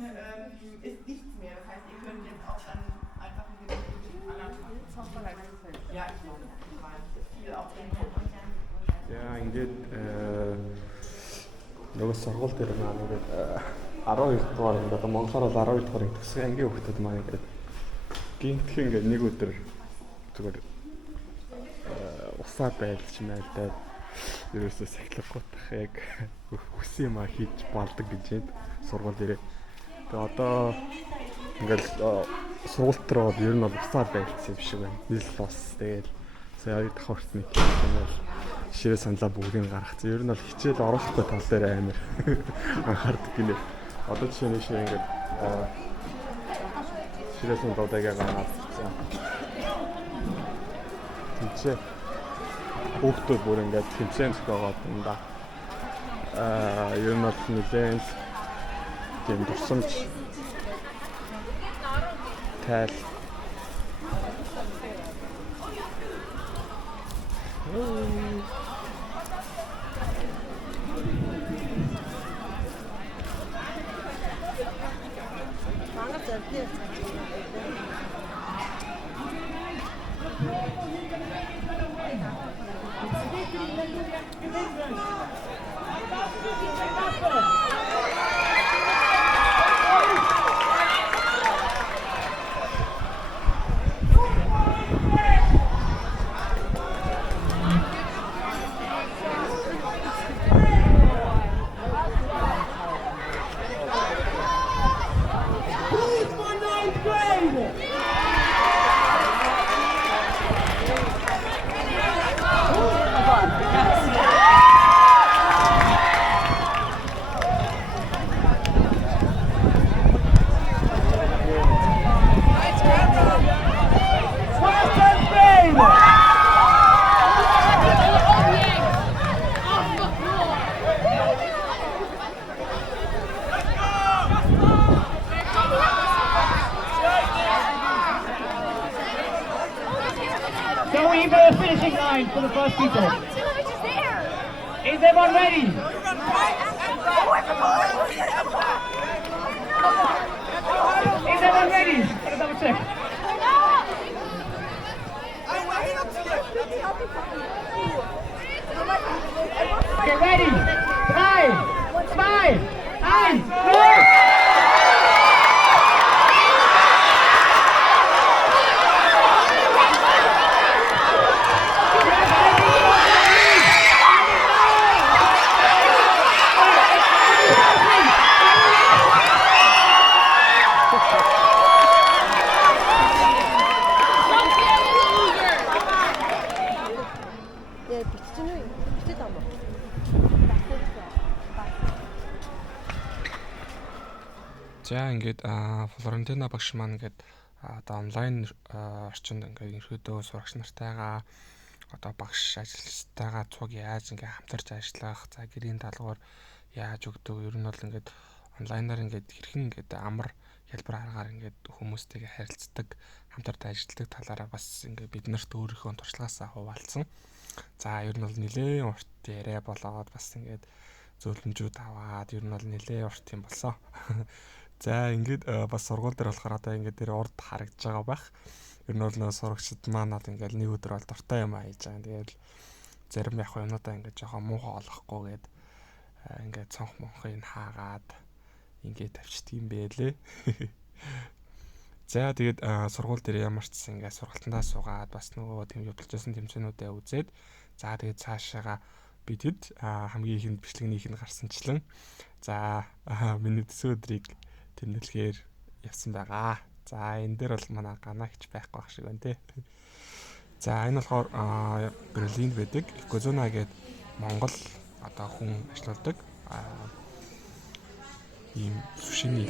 ist nichts mehr. Das heißt, ihr könnt jetzt auch dann einfach mit dem anderen machen. Ja, ich meine, viel auch Input. За ингээд нөгөө сургууль дээр маань ингээд 12 дугаар ингээд одоо Монголоор бол 12 дугаар төгсгөө ангийн хүүхдүүд маань ингээд гинтх ингээд нэг өдөр зүгээр усаа байлж мэлдээд ерөөсөө сахилгахгүйх яг хүссэн юм а хийж болдог гэж байна сургууль дээрээ. Тэгээ одоо ингээд сургууль руу ер нь бол усаа байлцсан юм шиг байна. Нийл бос тэгээл сая давхарт нэг юм бол ширээ саналаа бүгдийг гаргацсан. Ер нь бол хичээл оруулахгүй тал дээр амар анхаардаг гинэ. Одоо жишээ нь шиг ингээд ширээ саналуудыг гаргаад ирсэн. Тинчээ хүүхдүүд бүр ингээд тэмцээн зохиогоод юм да. Ер нь бол нэлээд тийм дурсамж тайл Can we have a finishing line for the first people? Is everyone ready? Is everyone ready? Let's double check. Okay, ready? 3, 2, 1, go! За ингээд Флорентина багш маань ингээд одоо онлайн орчинд ингээд ерөөдөө сурагч нартайгаа одоо багш ажилчтайгаа цуг яаж ингээд хамтарч ажиллах, за гэрийн даалгавар яаж өгдөг, ер нь бол ингээд онлайнаар ингээд хэрхэн ингээд амар хэлбэр аргаар ингээд хүмүүстэйгээ харилцдаг, хамтарч ажилладаг талаараа бас ингээд бид нарт өөрийнхөө туршлагаасаа хуваалцсан. За ер нь бол нэлээд урт яриа болоод бас ингээд зөвлөмжүүд аваад ер нь бол нэлээд урт юм болсон. За ингээд бас сургууль дээр болохоор одоо ингээд тэр урд харагдж байгаа байх. Ер нь бол нөө сурагчид манад ингээд нэг өдөр бол дуртай юм хийж байгаа. Тэгэл зарим яг юмудаа ингээд жоохон муухай олохгүй гээд ингээд цонх монхыг хаагаад ингээд тавьчихд юм байлээ. За тэгээд сургууль дээр ямар ч ингээд сургалтандаа суугаад бас нөгөө тэм явуулжсэн тэмцээнүүдээ үзээд за тэгээд цаашаага бидэд хамгийн ихэнд бичлэгнийх нь гарсанчлан за миний төсөө өдрийг тэмдэглэхээр явсан байгаа. За энэ дээр бол манай ганагч байхгүй байх шиг байна те. За энэ болохоор Берлинд байдаг Экозона гэдэг Монгол одоо хүн ажилладаг ийм сүшиний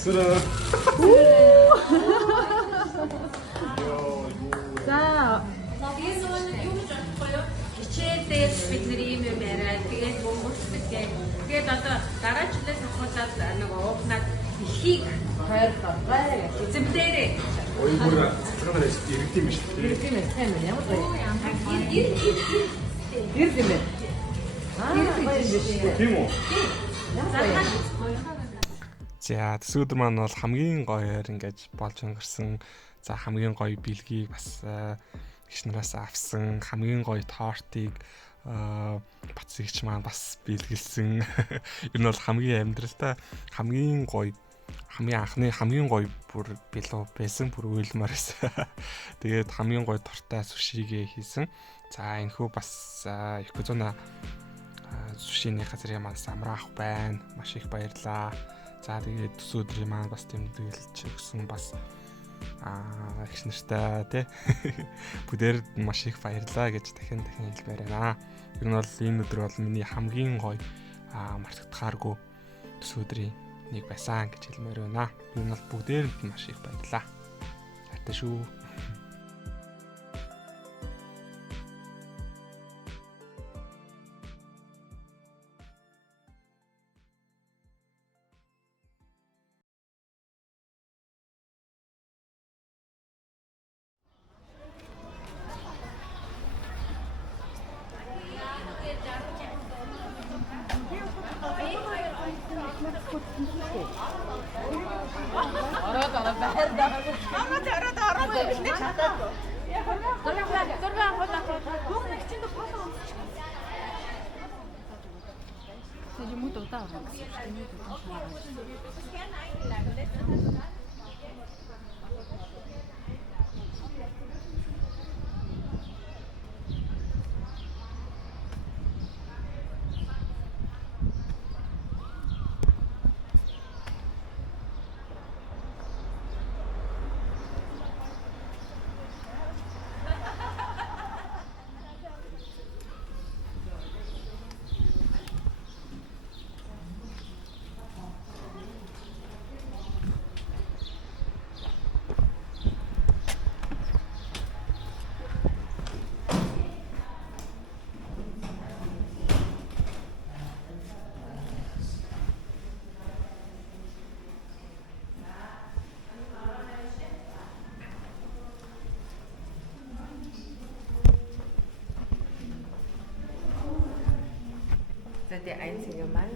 За Тэгээд нөгөө юу гэж бодохгүй юу? Хичээлдээ бид нэр ийм юм яриад тэгээд бөмбөрсдөг гэх. Тэгээд одоо дараа жилээс ахуулаад нөгөө уухнаад ихийг хойрлоо. Эзэмдэрээ. Ойгоор цэцгээр иргэдэм биш үү? иргэм эсэм ямар гоё. Ир Иргэм ээ. Тийм үү? За төсөөдөр маань бол хамгийн гоёор ингэж болж өнгөрсөн. За хамгийн гоё бэлгийг бас гiş нараас авсан. Хамгийн гоё тортыг бацгийч маань бас бэлгэлсэн. Ер нь бол хамгийн амьдралтай хамгийн гоё хамгийн анхны хамгийн гоё бүр билүү байсан бүр уйлмаарс. Тэгээд хамгийн гоё тортай сушигээ хийсэн. За энэхүү бас Якузуна сушины газрын маань самраах байна. Маш их баярлаа. За тэгээд төсөөдрийн маань бас тэмдэглэж өгсөн бас их нартай тий бүгдээр маш их баярлаа гэж дахин хэлмээр байна. Ер нь бол энэ өдөр бол миний хамгийн гоё мартагдахааргүй төсөөдрийн нэг байсан гэж хэлмээр байна. Ер нь бол бүгдээрэнд маш их баярлаа. Хайртай шүү. Der einzige Mann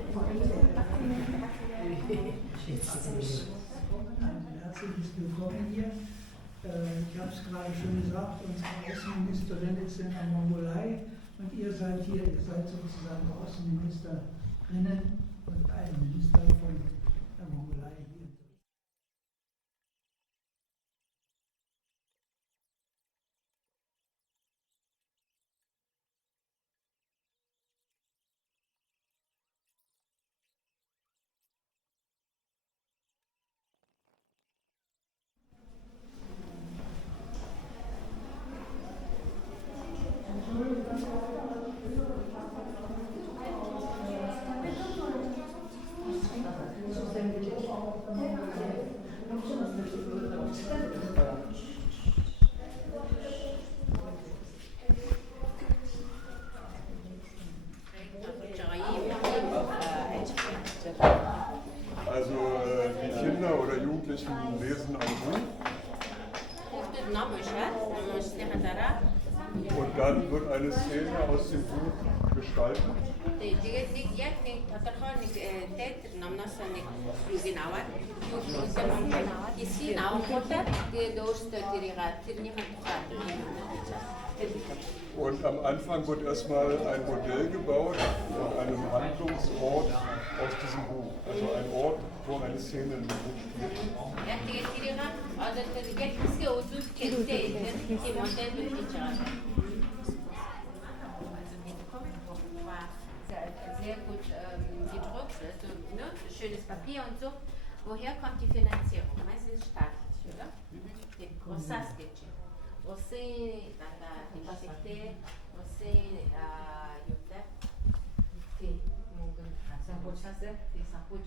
Herzliches Willkommen hier. Ich habe es gerade schon gesagt, unsere Außenministerin ist in der Mongolei und ihr seid hier, ihr seid sozusagen Außenministerinnen und ein Minister von der Mongolei hier. Also die Kinder oder Jugendlichen lesen ein Buch und dann wird eine Szene aus dem Buch gestaltet. Und am Anfang wird erstmal ein Modell gebaut von einem Handlungsort aus diesem Buch. Also ein Ort, wo eine Szene im Buch spielt. Sehr gut gedruckt, also, ne? Schönes Papier und so. Woher kommt die Finanzierung? Meistens staatlich, oder? Die Großasketche. Você tem você yuta que mungun samput fazer tem samput.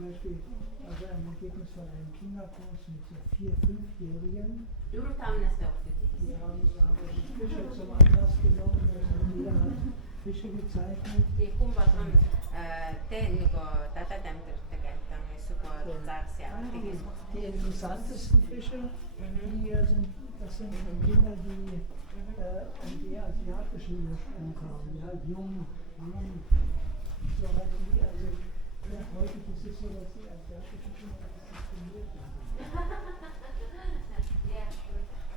zum Beispiel also ein Ergebnis von einem Kinderkurs mit so 4-, 5-Jährigen. Duro tavnas da också. Die haben die Fische zum Anlass genommen, also jeder hat Fische gezeichnet. Die kumba som te nigo tata damtertek antang suko zarsia. Die interessantesten Fische, das sind Kinder, die die asiatischen Ursprung haben, ja, jung, so halt die, also ja, häufig ist es so, dass die asiatischen Kinder diskriminiert werden. Ja,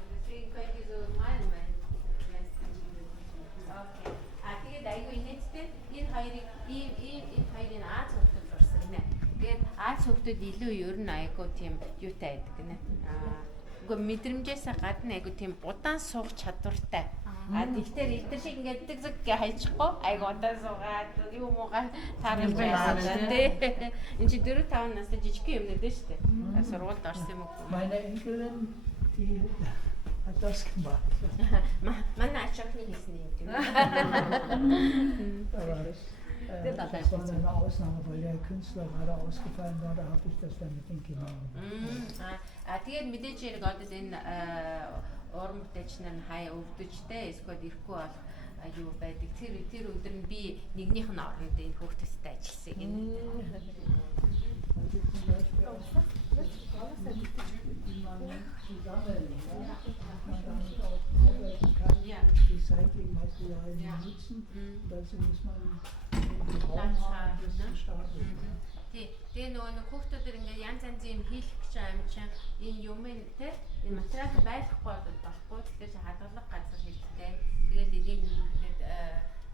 deswegen könnt ihr so malen, mein. Okay. Тэгээ айгүй инээдтэй энэ хоёрын Аз хөвгөд орсон гинэ. Тэгээд Аз хөвгөд илүү ер нь айгүй тийм юутай байдаг гинэ. Үгүй мэдрэмжээс гадна айгүй тийм удаан суух чадвартай. Тэгтэр элдэр шиг ингээд зэг хайчихгүй айгүй удаан суугаад юу муугаа таарч байсан тий. Энд чи 4-5 настай жижиг юм нэ шүү дээ. Сургуульд орсон юм уу? Meine Enkelin, die hat das gemacht. Манай ачаахны хийсэн юм. Das war eine Ausnahme, weil der Künstler gerade ausgefallen war, da habe ich das dann mit den Kindern gemacht. Тэгээд мэдээж хэрэг одоо энэ уран бүтээлч нар хаяа өвдөжтэй эсвэл ирэхгүй бол юу байдаг. Тэр өдөр нь би нэгнийх нь оронд энэ хүүхдтэй ажилласан гинэ. Die seitlichen Materialien nutzen, dazu muss man den Raum haben, das zu starten. Тэгээ нөгөө хүүхдүүдэр ингээд янз янзын юм хийх гэж байгаа юм чинь энэ юм те энэ материал байхгүй болохгүй тэгэхээр хадгалах газар хэрэгтэй. Тэгээд энийг ингээд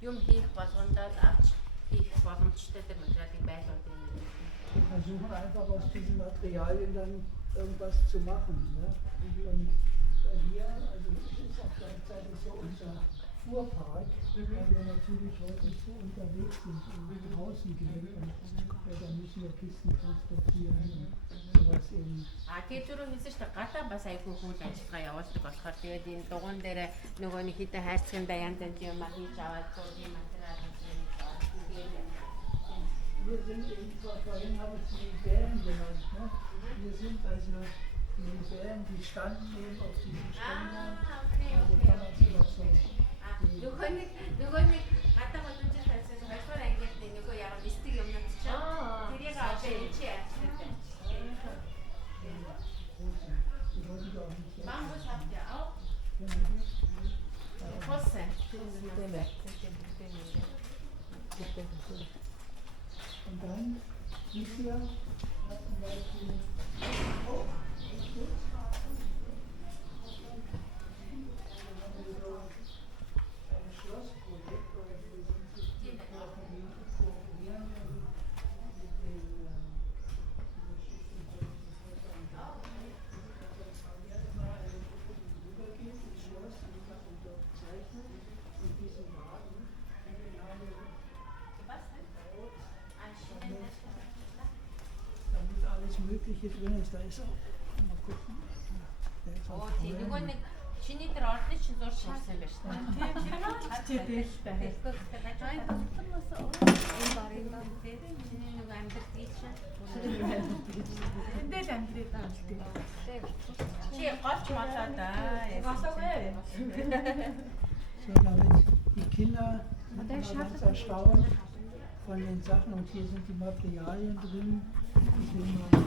юм хийх болгондоо авч хийх боломжтой тэр материалыг байлгуулдаг юм. Wir versuchen einfach aus diesen Materialien dann irgendwas zu machen. Ne? Und hier, also es ist auch gleichzeitig so unser Fuhrpark, weil wir natürlich heute so unterwegs sind und draußen gehen und dann müssen wir Kisten transportieren und sowas eben. Тэгээд түрүү хэлсэн шүү дээ гадаа бас айгүй хүл ажиллагаа явуулдаг болохоор тэгээд энэ дугуун дээр нөгөө нэг хитэ хайрцагтаа янз янз юм хийж аваад зургийн материал Wir sind eben, vorhin habe ich die Libellen genannt, ne? Wir sind also die Libellen, die standen eben auf diesen Ständern. Also kann man sie noch so. Нөгөө нэг гадаа бодож байсан хоёроор ангиад нөгөө яг бистик юмнууд чинь тэрийг аваад энэ чи яачихсан. Bambus habt ihr auch? Fosse. Und dann hier hatten wir die ein Schlossprojekt, weil wir sind sich kooperieren mit den rübergeht, ins Schloss, und das unterzeichnet mit diesem Wagen. Und den haben wir damit alles Mögliche drin ist. Da ist auch, mal gucken. Der ist auch Нөгөө нэг чиний дээр орны чинь зур шаарсан байж таа. Тийм. Чиний нөгөө амьдрал хийчихсэн. Эндээ л амьдрал таалдаг. Чи голч болоо да. Голоогүй. so, damit die Kinder ganz erstaunt von den Sachen und hier sind die Materialien drin, mit denen man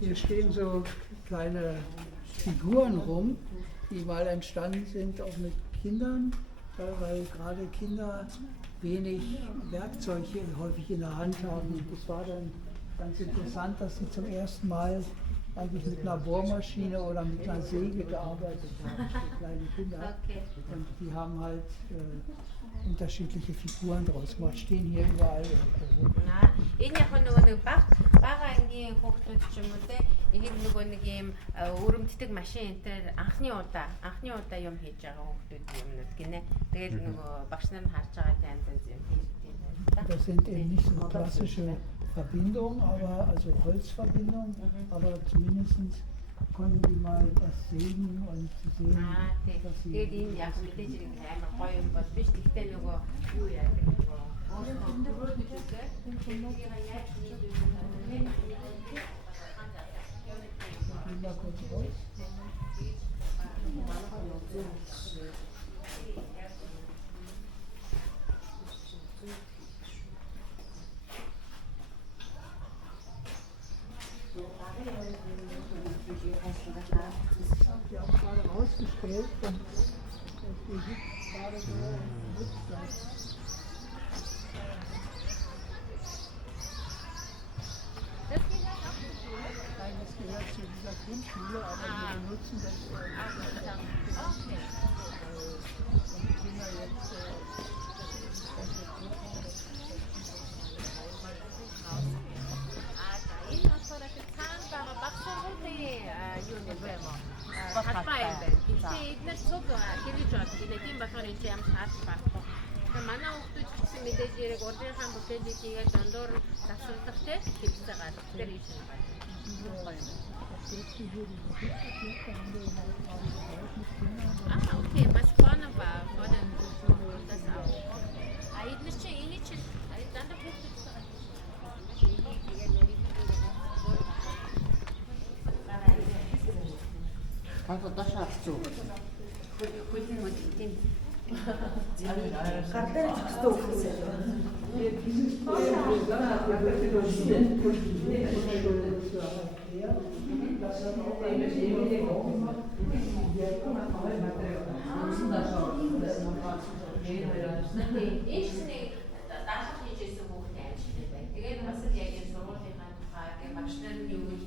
Hier stehen so kleine Figuren rum, die mal entstanden sind, auch mit Kindern, weil gerade Kinder wenig Werkzeug häufig in der Hand haben. Und das war dann ganz interessant, dass sie zum ersten Mal eigentlich mit einer Bohrmaschine oder mit einer Säge gearbeitet haben für kleine Kinder. Okay. Und die haben halt unterschiedliche Figuren draus gemacht, stehen hier überall irgendwo. Энэ яг нэг бага ангийн хүүхдүүд ч юм уу те энэ нөгөө нэг юм өрөмддөг машин энэ анхны удаа юм хийж байгаа хүүхдүүд юмнууд гинэ. Тэгээд нөгөө багш нар нь харж байгаа янз янз юм хийж байна. Das sind eben nicht so klassische Verbindungen, aber also Holzverbindungen, aber zumindest konnten die mal was sehen und sehen, dass sie... Тэгээд энэ яг мэдээж амар гоё юм бол биш. Гэхдээ нөгөө юу яадаг нөгөө Mal kurz raus. Die auch gerade rausgestellt und die sitzt gerade so im Sitzplatz. Nein, das gehört zu dieser Grundschule, aber wir benutzen das und die Kinder jetzt энэ болохоор цаана байгаа баг сургуулийн юу нэ вэ мó хатбай байна. Тэгээ эдгээр цуг хэрэгж байна. Тийм болохоор энэ юм хаад багтах. Тэгээ манай хүүхдүүд гэсэн мэдээж яриг урдынхаа бүтээлийг хийгээд дондор засварлах те хэлцээ гад. Тэр ийм юм байна. Okay, mas vorne war, vor dem das auch. Эдгээр чи энийг чи дандаа хүүхдүүд Хайфа дашаа авчих уу? хөлн мод тийм Гартаа зөкстөө өгсөн. Эцний даалгавар хийжсэн хүүхдээ амжилттай байна. Тэгээд бас л яг энэ сургуулийнхаа тухай тэгээд багш нар нь юу гэж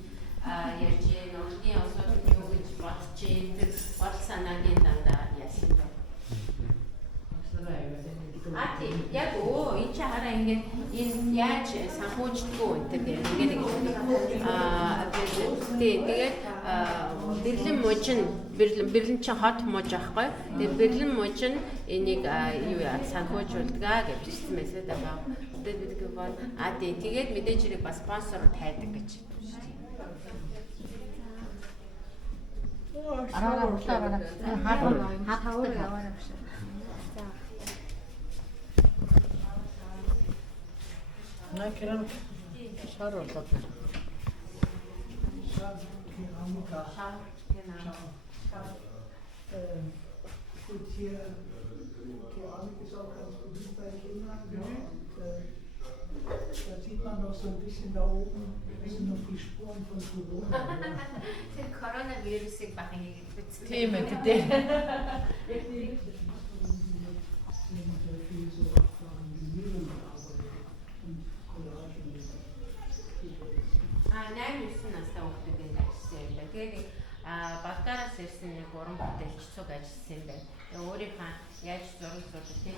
ярьж гин, урдны осоод нь юу гэж бодож гин, тэр бодол санааны дандаа яасан байна. Тийм яг энэ чи хараа ингээд энэ яаж санхүүждгүү энэ тэгээд тэгээд бэрлэн чи хот мууж аахгүй. Тэгээд бэрлэн мууж нь энийг юу яа санхүүжүүлдэг гэж хэлсэн мэсэд байгаа. Тэгээд бид гоо тэгээд мэдээж хэрэг бас спонсор тайдаг гэж. Араа урлаа хатавар яваа гэж. Na, keramic. Schade, was hat das? Keramika. Genau. Gut, hier Keramik ist auch ganz beliebt bei Kindern. Ja, und da sieht man noch so ein bisschen da oben, das sind noch die Spuren von Corona. Тэр коронавирусыг бахин хийгээд Тийм ээ, тийм. Sehr viel so Vinyl найм настай хүүхдүүдийн ажилласан юм байна. Тэгээд Балгараас ирсэн нэг уран бүтээлч цуг ажилласан юм байна. Өөрийнхөө яаж зураг зурдаг тийм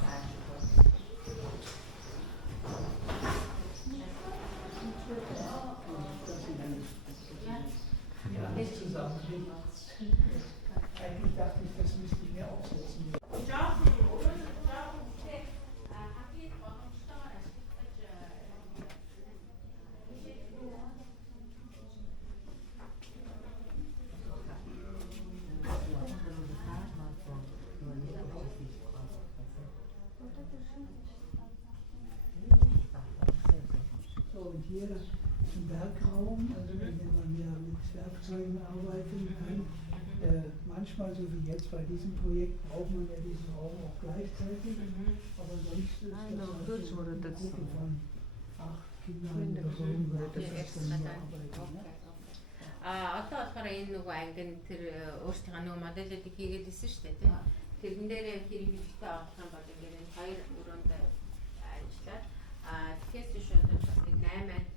зааж өгөө. Nicht zusammen. Eigentlich dachte ich, das müsste ich mir aufsetzen. Und hier im Werkraum, also wenn man ja mit Werkzeugen arbeiten kann, manchmal so wie jetzt bei diesem Projekt braucht man ja diesen Raum auch gleichzeitig, aber sonst ist das so eine Gruppe von 8 Kindern oder so, das ist dann hier arbeiten. Одоо болохоор энэ нөгөө ангин тэр өөрсдийнхөө нөгөө модельүүдийг хийгээд ирсэн шүү дээ тийм. Тэрэн дээр хэрэг хэрэгтэй авах юм бол ингээд энэ хоёр өрөөнд ажиллаад тэгэхээр шууд бас 8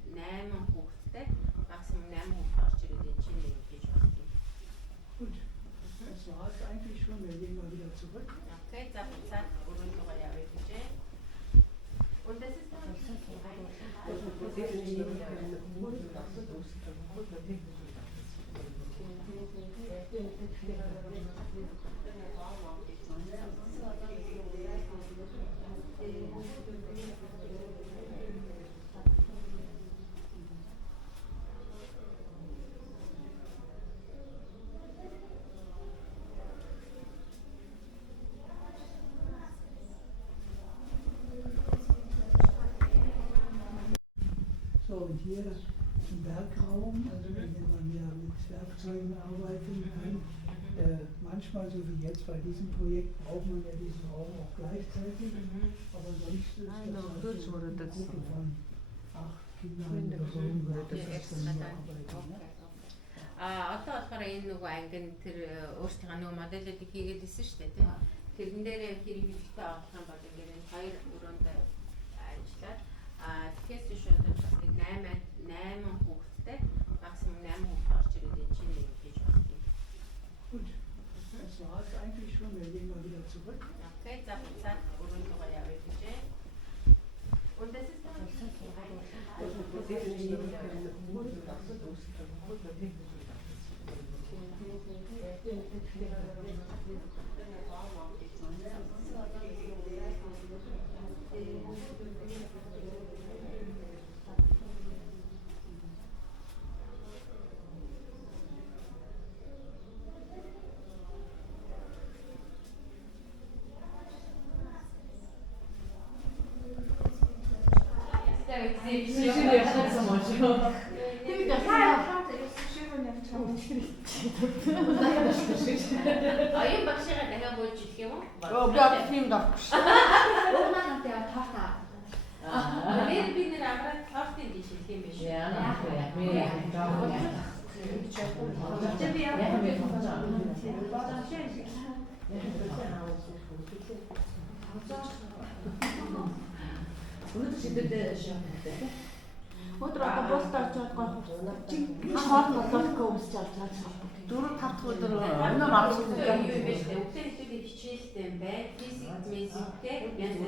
хүүхэдтэй максимум 8 хүүхэд орж ирээд zurück. Okay, за буцаад өрөөнийгөө явъя гэж. Und das ist dann So, und hier im Werkraum, also wenn man ja mit Werkzeugen arbeiten kann, manchmal, so wie jetzt bei diesem Projekt, braucht man ja diesen Raum auch gleichzeitig, aber sonst ist das halt so eine Gruppe von 8 Kindern oder so, das ist dann nur Arbeiten. Ne? одоо болохоор энэ нөгөө ангин тэр өөрсдийнхөө нөгөө моделүүдийг хийгээд ирсэн шүү дээ тийм. Тэрэн дээр хэрэг хэрэгтэй авах юм бол ингээд энэ хоёр өрөөнд ажиллаад тэгэхээр шууд бас 8 хүүхэдтэй максимум 8 хүүхэд орж ирээд энэ чинь юм хийж байна. Gut, das war es eigentlich schon, wir gehen mal wieder zurück. Okay, за буцаад өрөөндөө явъя гэж. Und das ist dann Аюун багшигаа дахиад буулж ирэх юм уу? Би авчих юм даа. Уумаантай тартаа. Би нэр аваад тартын диш ирэх юм биш үү? Яа. Өдөр одоо бусд очоод хоол болоогүй өмсч авч байгаа. 4-5 өдөр Ano marunong yung investe. Ukten ito di hichistem be, fisik mezikte, yan sa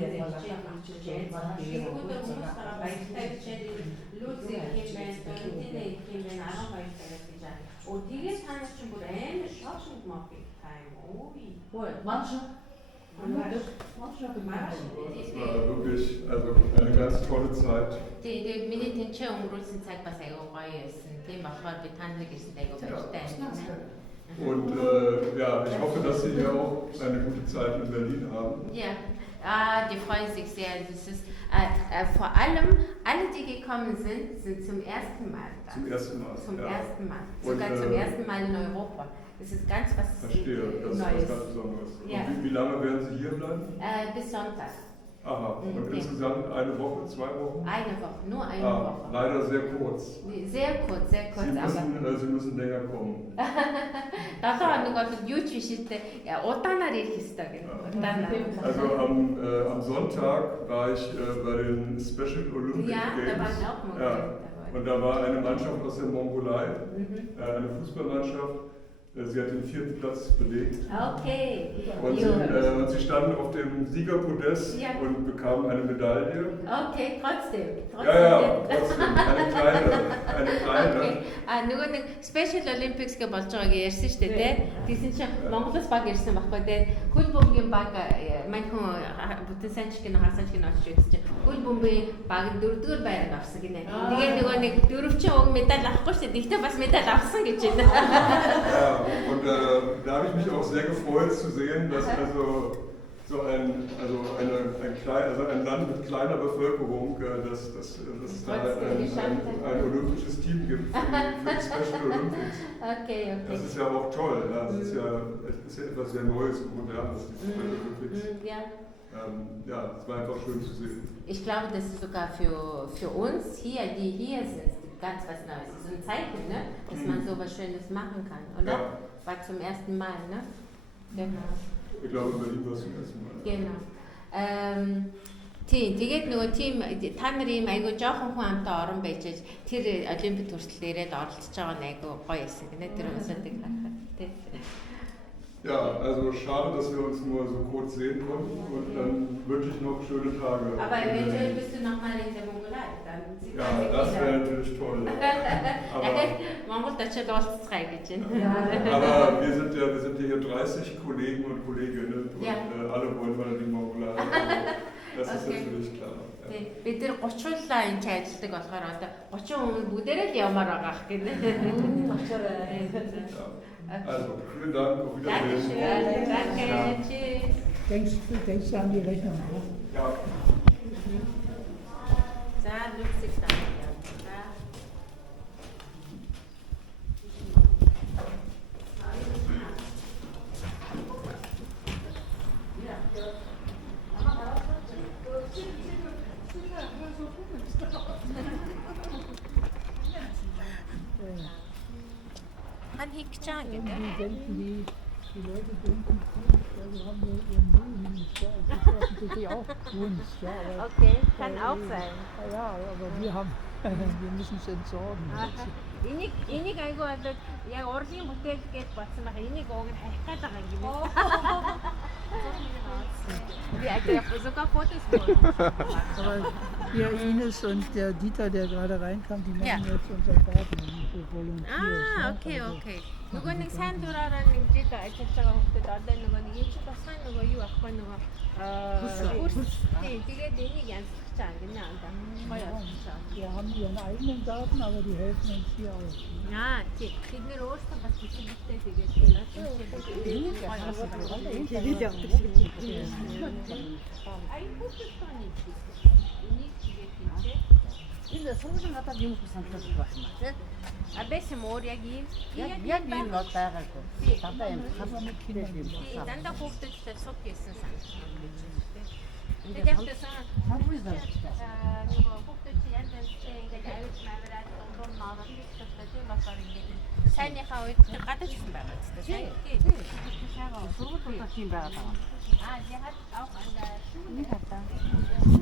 hichistem. Siguro mo sa baytay chedi, luzi kimen, tolitine kimen, ano baytay siya. O diges hanas chung buren, shopping market time. Oi. Manche. Es war wirklich also eine ganz tolle Zeit. Тэгээ миний тэнцээ өнгөрүүлсэн цаг бас аягүй гоё байсан. Тийм болохоор би танд ирсэн аягүй баяртай. Und ja, ich hoffe, dass Sie hier auch eine gute Zeit in Berlin haben. Ja, die freuen sich sehr. Das ist, vor allem, alle, die gekommen sind, sind zum ersten Mal da. Zum ersten Mal. Zum ja. ersten Mal. Sogar zum ersten Mal in Europa. Das ist ganz was Verstehe, das ist Neues. was ganz Besonderes. Ja. Und wie lange werden Sie hier bleiben? Bis Sonntag. Aha, und Okay. insgesamt eine Woche, 2 Wochen? Eine Woche, nur eine Woche. Leider sehr kurz. Sehr kurz, aber... Sie müssen länger kommen. 7 хоног бол юу ч биш дээ. Удаанаар ирэх ёстой гэх. Удаанаар. Also am Sonntag war ich bei den Special Olympic Ja, da Games. waren auch Mongolen dabei. Und da war eine Mannschaft aus der Mongolei, eine Fußballmannschaft. Sie hat den 4. Platz belegt. Okay. Und sie standen auf dem Siegerpodest Ja. und bekamen eine Medaille. Okay, trotzdem. Ja, trotzdem. Eine kleine. Okay. Нөгөө нэг Special Olympics гэж болж байгааг ярьсан шүү дээ, тий. Тэгсэн чинь Монголоос баг ирсэн байхгүй тий. Хөл бөмбөгийн баг мань хүн бүтэн санч гин хасанч гин очиж үзсэн чинь хөл böмбөгийн баг 4-р байранд орсон гинэ. Тэгээд нөгөө нэг 4 уг медаль авахгүй шүү дээ. Тэгтээ бас медаль авсан гэж байна. Ja, und da habe ich mich auch sehr gefreut zu sehen, dass also so ein Land mit kleiner Bevölkerung, dass es da ein olympisches Team gibt für die Special Olympics. Okay. Das ist ja auch toll. Ja. Das ist ja etwas sehr Neues und Modernes, die Special Olympics. Ja. Ja, es war einfach schön zu sehen. Ich glaube, das ist sogar für uns hier, die hier sind, ganz was Neues. Das ist ein Zeichen, ne? Dass man so was Schönes machen kann, oder? Ja. War zum ersten Mal, ne? Genau. Ich glaube, in Berlin war es zum ersten Mal. Genau. Тийм тэгээд нөгөө тийм та нарын айгуу жоохон хүн амтаа орон байж тэр олимпиад хүртэл ирээд оролцож байгаа нь айгуу гоё эсэг нэ тэр хүмүүсийг харахад тийм. Ja, also schade, dass wir uns nur so kurz sehen konnten und dann wünsche ich noch schöne Tage. Aber eventuell bist du nochmal in der Mongolei. Dann sieht Ja, man sich das wieder. wäre natürlich toll. Mongold очиад уулзцай гэж байна. Aber wir sind ja hier 30 Kollegen und Kolleginnen und Ja. Alle wollen mal in die Mongolei. Das ist Okay. natürlich klar. Ja. Бид нэр 30-уулаа энэ ч ажилладаг болохоор одоо 30 хүн бүгдээрээ л явмаар байгаа ах гэнэ. Also, vielen Dank, auf Wiedersehen. Dankeschön. Danke. Tschüss. Denkst du an die Rechnung auch? Ja. За люксик таа. Ан хикчаа гэдэг. Die Leute denken, wir haben nur ihren Müll hingestellt. Das ist offensichtlich auch Kunst. Ja, aber, Okay, kann auch sein. ja, aber wir müssen es entsorgen. Энийг айгу одоо яг урлагийн бүтээл гэж батсан байгаа. Энийг уг нь харих гээд байгаа юм байна. Wie ich sogar Fotos Aber hier Ines und der Dieter, der gerade reinkam, die machen Ja. jetzt unser Garten für Volunteers. окей, окей. Нөгөө нэг сайн дураараа нэг жил ажиллаж байгаа хүмүүс одоо нөгөө нэг юм чи басгай нөгөө юу ахгүй нөгөө хурс. Тэгээд энийг янзлах чаа гинэ анда. Гоё болчихсон. Wir haben ihren eigenen Garten, aber die helfen uns hier auch. Тий. Бид нэр өөрсдөө бас бичлэгтэй тэгээд энийг яасан бэ? Тэгээд явдаг шиг. Ай хүүхэд тань. Энийг тэгээд тийчээ. Энэ сургуулийн надад юм их санагдаж байна маа тий. А байсан мөр яг ийм. Яг ийм бол байгаагүй. Дандаа юм хасаа нэг кино юм Тий, байна. дандаа хүүхдүүдтэй суд хийсэн санагдаж байна. Тэгээд яг тэсэн Хамгийн зөв. нөгөө хүүхдүүд чи янз янзтай ингээд авиж мавраад дундуур нороод тэгсэн тийм болохоор ингээд сайныхаа үед гадаж ирсэн байгаа ч тийм. Тий. Сургуулиудаа тийм байгаа даа. Sie hat auch an der Schule.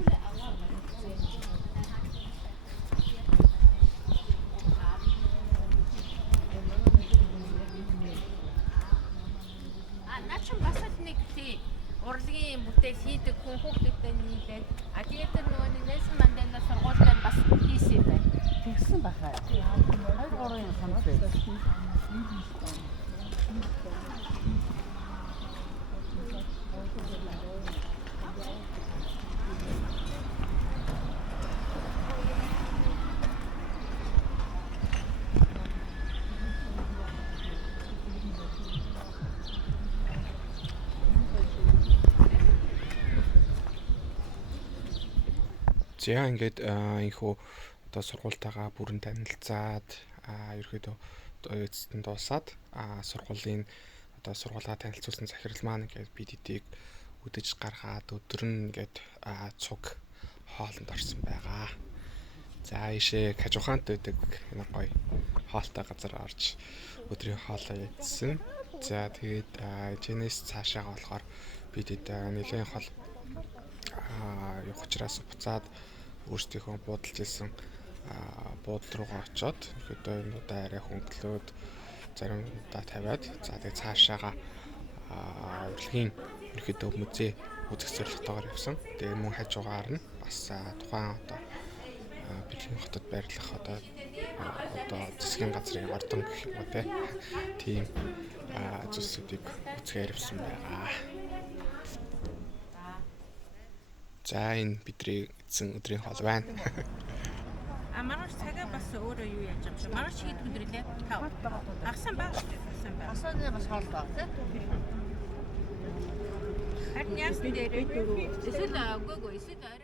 Начин бас л нэг тий урлагийн бүтээл хийдэг хүн хүүхдүүдтэй нийлээд тэгээд тэр нөгөө Нельсон Мандела сургуультай бас хийсэн юм байна. Тэгсэн бахаа. 2-3 юм санаж байна. За ингээд инхүү одоо сургуультайгаа бүрэн танилцаад ерөөдөө эцэст нь дуусаад сургуулийн одоо сургуулаа танилцуулсан захирал маань ингээд бид эдийг үдэж гаргаад өдөр нь ингээд цуг хоолнд орсон байгаа. За ийшээ кажухаант байдаг энэ гоё хоолтой газар орж өдрийн хоолоо идсэн. За тэгээд жинэс цаашаага болохоор бид нэлээд хол явах учраас буцаад өөрсдийнхөө буудалж ирсэн буудал руугаа очоод ерөөдөө юмудаа арай хөнгөлөөд заримдаа тавиад за тэгээд цаашаага урлагийн ерөөдөө музей үзэх зорилготойгоор явсан. Тэгээд мөн хажуугаар нь бас тухайн одоо Берлин хотод байрлах одоо засгийн газрын ордон гэх юм уу тийм зүйлсүүдийг үзэхээр явсан байгаа. За энэ бидний эзэн өдрийн хоол байна. Маргааш цагаа бас өөрөө юу яаж юм шиг. Маргааш хэд өдрөлээ? 5. Агсан баг шүү дээ. Агсан баг. Асааны бас хоол даа тий. Харин яасан дээр эсвэл үгүй эсвэл